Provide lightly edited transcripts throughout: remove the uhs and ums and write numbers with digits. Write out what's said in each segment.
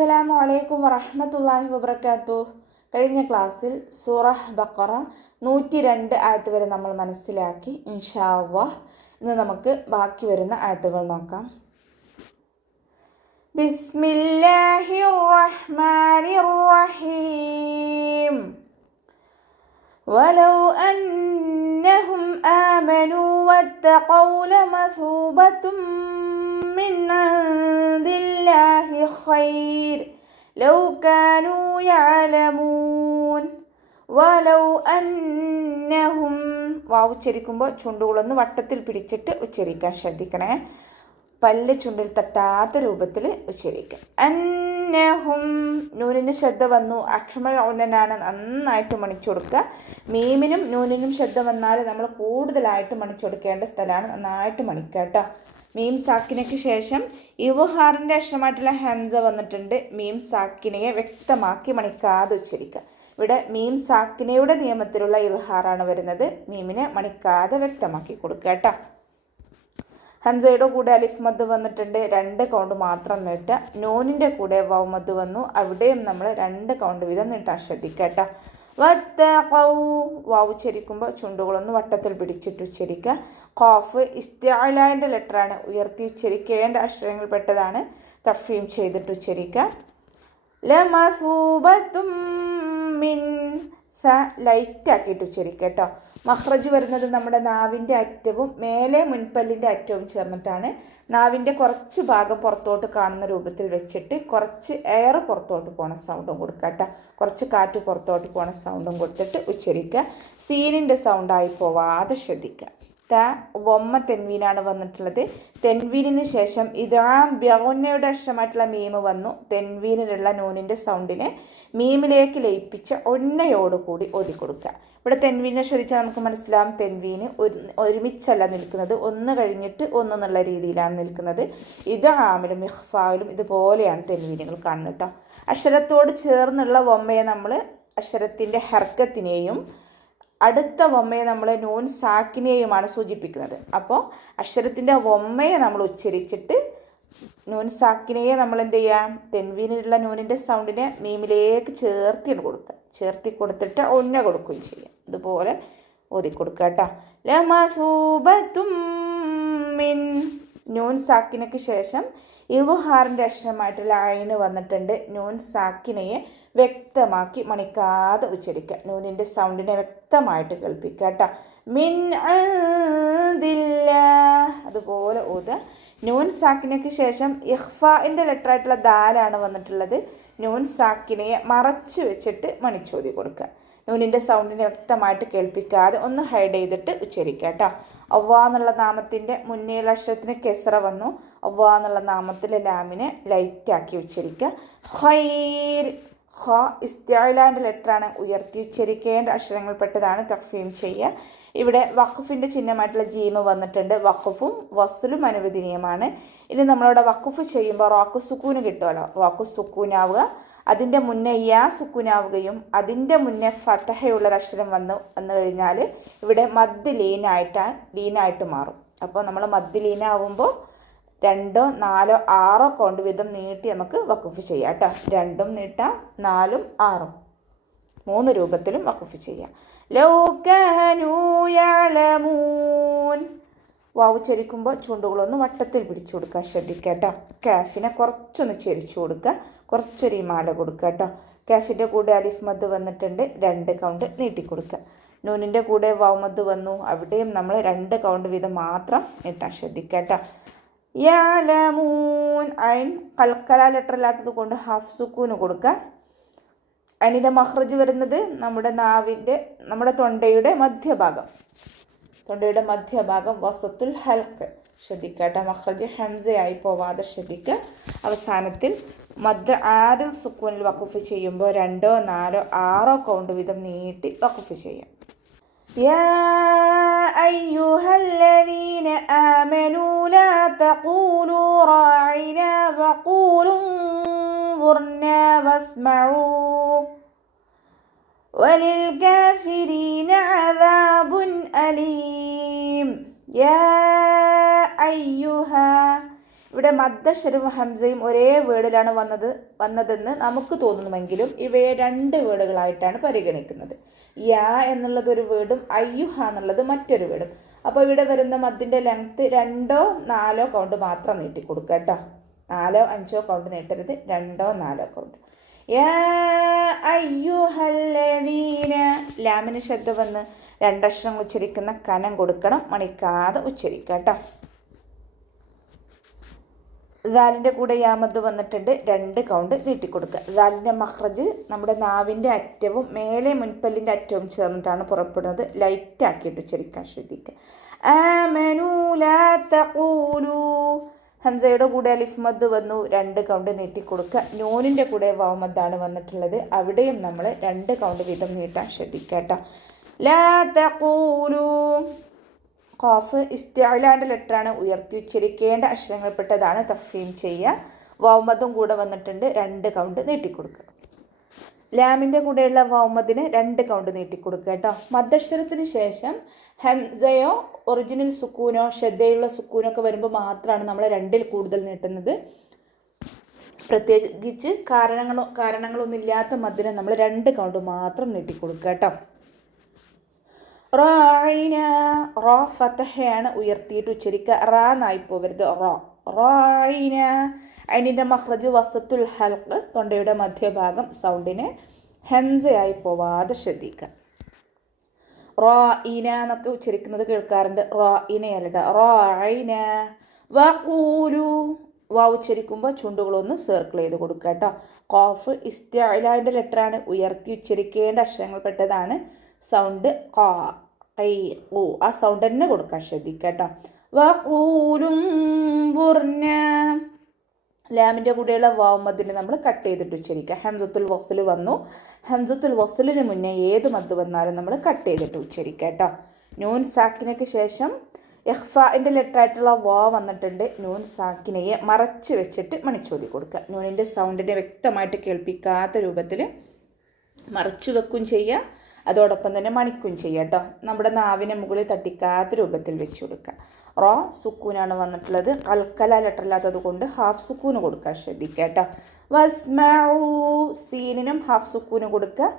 അസ്സലാമു അലൈക്കും വറഹ്മത്തുള്ളാഹി വബറകാതുഹു. കഴിഞ്ഞ ക്ലാസ്സിൽ സൂറഹ് ബഖറ 102 ആയത്ത് വരെ നമ്മൾ മനസ്സിലാക്കി. ഇൻഷാ അല്ലാഹ് ഇന്ന് നമുക്ക് ബാക്കി വരുന്ന ആയത്തുകൾ നോക്കാം. ബിസ്മില്ലാഹിർ റഹ്മാനിർ റഹീം. വലൗ അന്നഹും ആമനൂ വത്തഖൗ ലമസൂബത്തും من عند الله خير لو كانوا يعلمون ولو أنهم വാവ് ഉച്ചരിക്കുമ്പോൾ ചുണ്ടുകളൊന്ന് വട്ടത്തിൽ പിടിച്ചിട്ട് ഉച്ചരിക്കാൻ ശ്രദ്ധിക്കണേ. പല്ല് ചുണ്ടിൽ തട്ടാത്ത രൂപത്തിൽ ഉച്ചരിക്കുക. അന്നഹും നൂനിന് ശ്രദ്ധ വന്നു, അക്ഷമൽ ഉന്നനാണ്, നന്നായിട്ട് മണിച്ചു കൊടുക്കുക. മീമിനും നൂനിനും ശ്രദ്ധ വന്നാൽ നമ്മൾ കൂടുതലായിട്ട് മണിച്ചു കൊടുക്കേണ്ട സ്ഥലമാണ്, നന്നായിട്ട് മണിക്കുക കേട്ടോ. മീം സാക്കിനയ്ക്ക് ശേഷം ഇവഹാറിൻ്റെ അക്ഷരമായിട്ടുള്ള ഹംസ വന്നിട്ടുണ്ട്. മീം സാക്കിനയെ വ്യക്തമാക്കി മണിക്കാതെ ഉച്ചരിക്കുക. ഇവിടെ മീം സാക്കിനയുടെ നിയമത്തിലുള്ള ഇൽഹാറാണ് വരുന്നത്. മീമിനെ മണിക്കാതെ വ്യക്തമാക്കി കൊടുക്കുക കേട്ടോ. ഹംസയുടെ കൂടെ അലിഫ് മദ് വന്നിട്ടുണ്ട്, 2 കൗണ്ട് മാത്രം നീട്ടുക. നൂനിൻ്റെ കൂടെ വൗ മദ് വന്നു, അവിടെയും നമ്മൾ 2 കൗണ്ട് വീതം നീട്ടാൻ ശ്രദ്ധിക്കുക കേട്ടോ. വാവ് ഉച്ചരിക്കുമ്പോൾ ചുണ്ടുകളൊന്ന് വട്ടത്തിൽ പിടിച്ചിട്ട് ഉച്ചരിക്കുക. ഖാഫ് ഇസ്തിഅലാൻ്റെ ലെറ്ററാണ്, ഉയർത്തി ഉച്ചരിക്കേണ്ട അക്ഷരങ്ങൾ പെട്ടതാണ്. തഫ്ഹീം ചെയ്തിട്ട് ഉച്ചരിക്കുക. ലമസൂബത്തും മിൻ സ ലൈറ്റ് ആക്കിയിട്ട് ഉച്ചരിക്കുക കേട്ടോ. മഖ്റജ് വരുന്നത് നമ്മുടെ നാവിൻ്റെ അറ്റവും മേലെ മുൻപല്ലിൻ്റെ അറ്റവും ചേർന്നിട്ടാണ്. നാവിൻ്റെ കുറച്ച് ഭാഗം പുറത്തോട്ട് കാണുന്ന രൂപത്തിൽ വെച്ചിട്ട് കുറച്ച് എയർ പുറത്തോട്ട് പോണ സൗണ്ടും കൊടുക്കുക കേട്ടോ. കുറച്ച് കാറ്റ് പുറത്തോട്ട് പോണ സൗണ്ടും കൊടുത്തിട്ട് ഉച്ചരിക്കുക. സീനിൻ്റെ സൗണ്ടായി പോവാതെ ശ്രദ്ധിക്കുക. വൊമ്മ തെൻവീനാണ് വന്നിട്ടുള്ളത്. തെൻവീനിന് ശേഷം ഇതാം ബ്യൗന്നയുടെ അക്ഷരമായിട്ടുള്ള മീമ് വന്നു. തെൻവീനിലുള്ള നൂനിൻ്റെ സൗണ്ടിനെ മീമിലേക്ക് ലയിപ്പിച്ച് ഒന്നയോടുകൂടി ഓതി കൊടുക്കുക. ഇവിടെ തെൻവീനെ ശ്രദ്ധിച്ചാൽ നമുക്ക് മനസ്സിലാവും, തെൻവീന് ഒരുമിച്ചല്ല നിൽക്കുന്നത്, ഒന്ന് കഴിഞ്ഞിട്ട് ഒന്ന് എന്നുള്ള രീതിയിലാണ് നിൽക്കുന്നത്. ഇത് ആമിലും ഇഖ്ഫാവിലും ഇതുപോലെയാണ് തെൻവീനുകൾ കാണുന്നത് കേട്ടോ. അക്ഷരത്തോട് ചേർന്നുള്ള വൊമ്മയെ നമ്മൾ അക്ഷരത്തിൻ്റെ ഹർക്കത്തിനെയും അടുത്ത വൊമ്മയെ നമ്മൾ നൂൻ സാക്കിനെയുമാണ് സൂചിപ്പിക്കുന്നത്. അപ്പോൾ അക്ഷരത്തിൻ്റെ വൊമ്മയെ നമ്മൾ ഉച്ചരിച്ചിട്ട് നൂൻ സാക്കിനെയെ നമ്മൾ എന്ത് ചെയ്യാം, തെൻവീനിലുള്ള നൂനിൻ്റെ സൗണ്ടിനെ മീമിലേക്ക് ചേർത്തിയാണ് കൊടുക്കുക. ചേർത്തി കൊടുത്തിട്ട് ഒന്ന കൊടുക്കുകയും ചെയ്യാം. ഇതുപോലെ ഓതി കൊടുക്കുക കേട്ടോ. ലമസൂബത്തും മിൻ നൂൻ സാക്കിനയ്ക്ക് ശേഷം ഇവഹാറിൻ്റെ അക്ഷരമായിട്ടുള്ള ഐന് വന്നിട്ടുണ്ട്. നൂൻ സാക്കിനയെ വ്യക്തമാക്കി മണിക്കാതെ ഉച്ചരിക്കുക. നൂനിൻ്റെ സൗണ്ടിനെ വ്യക്തമായിട്ട് കേൾപ്പിക്കുക കേട്ടോ. മിൻ ഇൻദില്ലാഹ് അതുപോലെ ഓതുക. നൂൻ സാക്കിനയ്ക്ക് ശേഷം ഇഖ്ഫാഇൻ്റെ ലെറ്ററായിട്ടുള്ള ദാലാണ് വന്നിട്ടുള്ളത്. നൂൻ സാക്കിനയെ മറച്ച് വെച്ചിട്ട് മണിച്ചോതി കൊടുക്കുക. നൂനിൻ്റെ സൗണ്ടിനെ വ്യക്തമായിട്ട് കേൾപ്പിക്കാതെ ഒന്ന് ഹൈഡ് ചെയ്തിട്ട് ഉച്ചരിക്കുക കേട്ടോ. അവ്വ എന്നുള്ള നാമത്തിൻ്റെ മുന്നേയുള്ള അക്ഷരത്തിന് കെസ്റ വന്നു. അവ്വ എന്നുള്ള നാമത്തിലെ ലാമിനെ ലൈറ്റാക്കി ഉച്ചരിക്കുക. ഖൈർ ഖ ഇസ്തിഅലാൻ്റെ ലെറ്ററാണ്, ഉയർത്തി ഉച്ചരിക്കേണ്ട അക്ഷരങ്ങൾ പെട്ടതാണ്. തഫ്ഹീം ചെയ്യുക. ഇവിടെ വഖഫിൻ്റെ ചിഹ്നമായിട്ടുള്ള ജീമ് വന്നിട്ടുണ്ട്. വഖഫും വസ്ലും അനുവദനീയമാണ്. ഇനി നമ്മളിവിടെ വഖഫ് ചെയ്യുമ്പോൾ റാഖു സുക്കൂന് കിട്ടുമല്ലോ, റാഖു സുക്കൂനാവുക. അതിൻ്റെ മുന്നേ യാ സുക്കൂനാവുകയും അതിൻ്റെ മുന്നേ ഫതഹയുള്ള അക്ഷരം വന്നു കഴിഞ്ഞാൽ ഇവിടെ മദ് ലീനായിട്ട് മാറും. അപ്പോൾ നമ്മൾ മദ് ലീനാവുമ്പോൾ 2, 4, 6 കൗണ്ട് വീതം നീട്ടി നമുക്ക് വഖഫ് ചെയ്യാം കേട്ടോ. 2 നീട്ടാം, 4, 6 3 രൂപത്തിലും വഖഫ് ചെയ്യാം. ലൗ കാനൂ യഅലമൂൻ വാവ് ചരിക്കുമ്പോൾ ചുണ്ടുകളൊന്ന് വട്ടത്തിൽ പിടിച്ചു കൊടുക്കുക, ശ്രദ്ധിക്കുക കേട്ടോ. കാഫിനെ കുറച്ചൊന്ന് ചരിച്ചു കൊടുക്കുക, കുറച്ചൊരു ഇമാല കൊടുക്കുക കേട്ടോ. കാഫിൻ്റെ കൂടെ അലിഫ് മദ് വന്നിട്ടുണ്ട്, 2 കൗണ്ട് നീട്ടിക്കൊടുക്കുക. നൂനിൻ്റെ കൂടെ വാവ് മദ് വന്നു, അവിടെയും നമ്മൾ 2 കൗണ്ട് വീതം മാത്രം നീട്ടാൻ ശ്രദ്ധിക്കുക കേട്ടോ. യഅലമൂൻ ഐൻ കൽക്കല ലെറ്റർ ഇല്ലാത്തത് കൊണ്ട് ഹാഫ് സുക്കൂന് കൊടുക്കുക. അതിൻ്റെ മഖ്റജ് വരുന്നത് നമ്മുടെ തൊണ്ടയുടെ മധ്യഭാഗം വസത്തുൽ ഹൽക്ക് ശ്രദ്ധിക്കുക കേട്ടോ. മഖ്റജ് ഹംസയായി പോവാതെ ശ്രദ്ധിക്കുക. അവസാനത്തിൽ മദ് ആദിൽ സുക്കൂനിൽ വഖഫ് ചെയ്യുമ്പോൾ 2, 4, 6 കൗണ്ട് വീതം നീട്ടി വഖഫ് ചെയ്യാം. യാ അയ്യുഹല്ലദീന ആമനൂ ലാ തഖൂലൂ റാഇനാ വഖൂലൂ ഉൻദുർനാ വസ്മഊ വലിൽകാഫിരീന അദാബുൻ അലീം. യാ അയ്യുഹ ഇവിടെ മദ്ദക്ഷരവും ഹംസയും ഒരേ വേർഡിലാണ് വന്നതെന്ന് നമുക്ക് തോന്നുന്നുവെങ്കിലും ഇവയെ 2 വേർഡുകളായിട്ടാണ് പരിഗണിക്കുന്നത്. യാ എന്നുള്ളത് ഒരു വേർഡും അയ്യുഹ എന്നുള്ളത് മറ്റൊരു വേർഡും. അപ്പോൾ ഇവിടെ വരുന്ന മദ്ദിൻ്റെ ലെങ്ത്ത് 2 4 കൗണ്ട് മാത്രം നീട്ടിക്കൊടുക്കുക കേട്ടോ. 4 5 കൗണ്ട് നീട്ടരുത്, 2 4 കൗണ്ട്. യാ അയ്യുഹല്ലദീന, ലാമിന് ശബ്ദം വന്ന് 2 അക്ഷരം ഉച്ചരിക്കുന്ന കനം കൊടുക്കണം, മണിക്കാതെ ഉച്ചരിക്കുക കേട്ടോ. ദാലിൻ്റെ കൂടെ യാമദ് വന്നിട്ടുണ്ട്, 2 കൗണ്ട് നീട്ടിക്കൊടുക്കുക. ദാലിൻ്റെ മഖ്റജ് നമ്മുടെ നാവിൻ്റെ അറ്റവും മേലെ മുൻപല്ലിൻ്റെ അറ്റവും ചേർന്നിട്ടാണ് പുറപ്പെടുന്നത്. ലൈറ്റ് ആക്കിയിട്ട് ഉച്ചരിക്കാൻ ശ്രദ്ധിക്കുക. ആമനൂ ലാ തഖൂലൂ, ഹംസയുടെ കൂടെ അലിഫ് മദ് വന്നു, 2 കൗണ്ട് നീട്ടിക്കൊടുക്കുക. നൂനിൻ്റെ കൂടെ വാവ് മദ്ദാണ് വന്നിട്ടുള്ളത്, അവിടെയും നമ്മൾ 2 കൗണ്ട് വീതം നീട്ടാൻ ശ്രദ്ധിക്കുക കേട്ടോ. ലാ തഖൂലൂ. ഖാഫ് ഇസ്തിഅലാൻ്റെ ലെറ്ററാണ്, ഉയർത്തി ഉച്ചരിക്കേണ്ട അക്ഷരങ്ങൾപ്പെട്ടതാണ്. തഫ്ഹീം ചെയ്യുക. വാവ് മദ്ദും കൂടെ വന്നിട്ടുണ്ട്, 2 കൗണ്ട് നീട്ടിക്കൊടുക്കുക. ലാമിൻ്റെ കൂടെയുള്ള വാവുമദിന് 2 കൗണ്ട് നീട്ടിക്കൊടുക്കുക കേട്ടോ. മദ്ദക്ഷരത്തിന് ശേഷം ഹംസയോ ഒറിജിനൽ സുക്കൂനോ ഷദ്ദയുള്ള സുക്കൂനൊക്കെ വരുമ്പോൾ മാത്രമാണ് നമ്മൾ 2-ൽ കൂടുതൽ നീട്ടുന്നത്. പ്രത്യേകിച്ച് കാരണങ്ങളൊന്നും ഇല്ലാത്ത മദ്ദിനെ നമ്മൾ 2 കൗണ്ട് മാത്രം നീട്ടിക്കൊടുക്കുക കേട്ടോ. റായിന, റോ ഫതഹയാണ്, ഉയർത്തിയിട്ട് ഉച്ചരിക്കുക. റാ നായി പോവരുത്. റായിന. അതിൻ്റെ മഖ്റജ് വസത്തുൽ ഹൽഖ്, തൊണ്ടയുടെ മധ്യഭാഗം, സൗണ്ടിന് ഹംസയായി പോവാതെ ശ്രദ്ധിക്കുക. റായിന എന്നൊക്കെ ഉച്ചരിക്കുന്നത് കേൾക്കാറുണ്ട്. റായിനയല്ല, റായിന. വഖൂലു, വാ ഉച്ചരിക്കുമ്പോൾ ചുണ്ടുകളൊന്ന് സർക്കിൾ ചെയ്ത് കൊടുക്കുക കേട്ടോ. ഖാഫ് ഇസ്തിഅലാൻ്റെ ലെറ്ററാണ്, ഉയർത്തി ഉച്ചരിക്കേണ്ട അക്ഷരങ്ങൾപ്പെട്ടതാണ്. സൗണ്ട് ഖാ ഐ ഓ, ആ സൗണ്ട് തന്നെ കൊടുക്കാൻ ശ്രദ്ധിക്കുക കേട്ടോ. വഖൂലും ബുർന, ലാമിൻ്റെ കൂടെയുള്ള വാവ് മദ്ദിനെ നമ്മൾ കട്ട് ചെയ്തിട്ട് ഉച്ചരിക്കുക. ഹംസത്തുൽ വസ്ൽ വന്നു, ഹംസത്തുൽ വസ്ലിന് മുന്നേ ഏത് മദ് വന്നാലും നമ്മൾ കട്ട് ചെയ്തിട്ട് ഉച്ചരിക്കുക കേട്ടോ. നൂൻ സാക്കിനയ്ക്ക് ശേഷം ഇഖ്ഫാഇൻ്റെ ലെറ്ററായിട്ടുള്ള വാ വന്നിട്ടുണ്ട്. നൂൻ സാക്കിനയെ മറച്ച് വെച്ചിട്ട് മണിച്ചോതി കൊടുക്കുക. നൂനിൻ്റെ സൗണ്ടിനെ വ്യക്തമായിട്ട് കേൾപ്പിക്കാത്ത രൂപത്തിൽ മറച്ചു വെക്കും ചെയ്യുക, അതോടൊപ്പം തന്നെ മണിക്കും ചെയ്യുക കേട്ടോ. നമ്മുടെ നാവിനെ മുകളിൽ തട്ടിക്കാത്ത രൂപത്തിൽ വെച്ച് കൊടുക്കുക. റോ സുക്കൂനാണ് വന്നിട്ടുള്ളത്, കൽക്കല ലെറ്ററില്ലാത്തത് കൊണ്ട് ഹാഫ് സുക്കൂന് കൊടുക്കുക, ശ്രദ്ധിക്കുക കേട്ടോ. വസ്മഊ, സീനിനും ഹാഫ് സുക്കൂന് കൊടുക്കുക.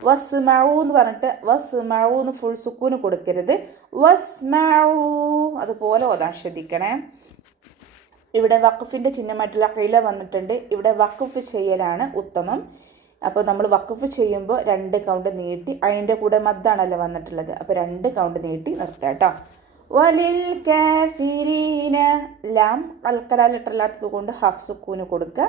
വസ്മഊ എന്ന് പറഞ്ഞിട്ട് വസ്മഊ എന്ന് ഫുൾ സുക്കൂന് കൊടുക്കരുത്. വസ്മഊ അതുപോലെ ഓതാൻ ശ്രദ്ധിക്കണേ. ഇവിടെ വഖഫിൻ്റെ ചിഹ്നമായിട്ടുള്ള ഖില വന്നിട്ടുണ്ട്. ഇവിടെ വഖഫ് ചെയ്യലാണ് ഉത്തമം. അപ്പോൾ നമ്മൾ വഖഫ് ചെയ്യുമ്പോൾ 2 കൗണ്ട് നീട്ടി, അതിൻ്റെ കൂടെ മദ്ദാണല്ലോ വന്നിട്ടുള്ളത്, അപ്പോൾ 2 കൗണ്ട് നീട്ടി നിർത്തുക കേട്ടോ. വലിൽ കാഫിരീന, ലാം കൽക്കല ലെറ്ററില്ലാത്തത് കൊണ്ട് ഹാഫ് സുക്കൂന് കൊടുക്കുക.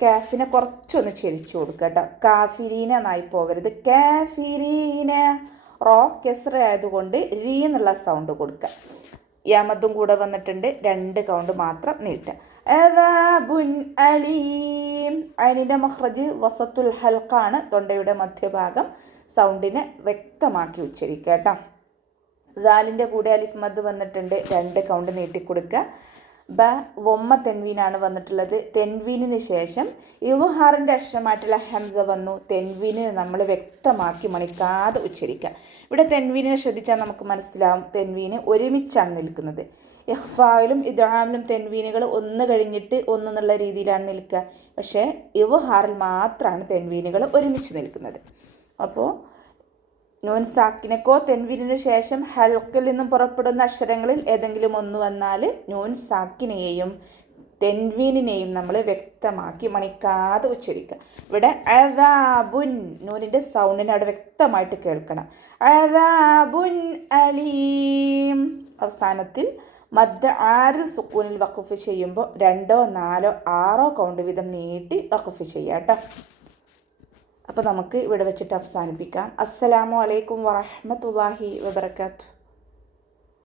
കാഫിനെ കുറച്ചൊന്ന് ചെരിച്ചു കൊടുക്കുക കേട്ടോ. കാഫിരീന എന്നായി പോവരുത്. കാഫിരീന. റോ കെസ്റ ആയതുകൊണ്ട് രീ എന്നുള്ള സൗണ്ട് കൊടുക്കുക. യാമദ്ദും കൂടെ വന്നിട്ടുണ്ട്, 2 കൗണ്ട് മാത്രം നീട്ടുക. അദാബുൻ അലീം, അതിൻ്റെ മഖ്റജ് വസത്തുൽ ഹൽഖാണ്, തൊണ്ടയുടെ മധ്യഭാഗം, സൗണ്ടിനെ വ്യക്തമാക്കി ഉച്ചരിക്കുക കേട്ടോ. ദാലിൻ്റെ കൂടെ അലിഫ് മദ് വന്നിട്ടുണ്ട്, 2 കൗണ്ട് നീട്ടിക്കൊടുക്കുക. ബ വൊമ്മ തെൻവീനാണ് വന്നിട്ടുള്ളത്. തെൻവീനിന് ശേഷം ഇവ്ഹാറിൻ്റെ അക്ഷരമായിട്ടുള്ള ഹംസ വന്നു. തെൻവീനിനെ നമ്മൾ വ്യക്തമാക്കി മണിക്കാതെ ഉച്ചരിക്കുക. ഇവിടെ തെൻവീനിനെ ശ്രദ്ധിച്ചാൽ നമുക്ക് മനസ്സിലാവും, തെൻവീന് ഒരുമിച്ചാണ് നിൽക്കുന്നത്. ഇഖ്ഫായിലും ഇദ്ഗാമിലും തെൻവീനുകൾ ഒന്ന് കഴിഞ്ഞിട്ട് ഒന്ന് എന്നുള്ള രീതിയിലാണ് നിൽക്കുക. പക്ഷേ ഇവ്ഹാറിൽ മാത്രമാണ് തെൻവീനുകൾ ഒരുമിച്ച് നിൽക്കുന്നത്. അപ്പോൾ നൂൻ സാക്കിനക്കോ തെൻവീനിന് ശേഷം ഹൽക്കിൽ നിന്നും പുറപ്പെടുന്ന അക്ഷരങ്ങളിൽ ഏതെങ്കിലും ഒന്ന് വന്നാൽ നൂൻ സാക്കിനെയും തെൻവീനിനെയും നമ്മൾ വ്യക്തമാക്കി മണിക്കാതെ ഉച്ചരിക്കുക. ഇവിടെ അദാബുൻ, നൂനിൻ്റെ സൗണ്ടിനെ അവിടെ വ്യക്തമായിട്ട് കേൾക്കണം. അദാബുൻ അലീം. അവസാനത്തിൽ മദ് 6 സുക്കൂനിൽ വഖഫ് ചെയ്യുമ്പോൾ 2 4 6 കൗണ്ട് വീതം നീട്ടി വഖഫ് ചെയ്യാം കേട്ടോ. അപ്പോൾ നമുക്ക് ഇവിടെ വെച്ചിട്ട് അവസാനിപ്പിക്കാം. അസ്സലാമു അലൈക്കും വറഹ്മത്തുള്ളാഹി വബറകാതുഹു.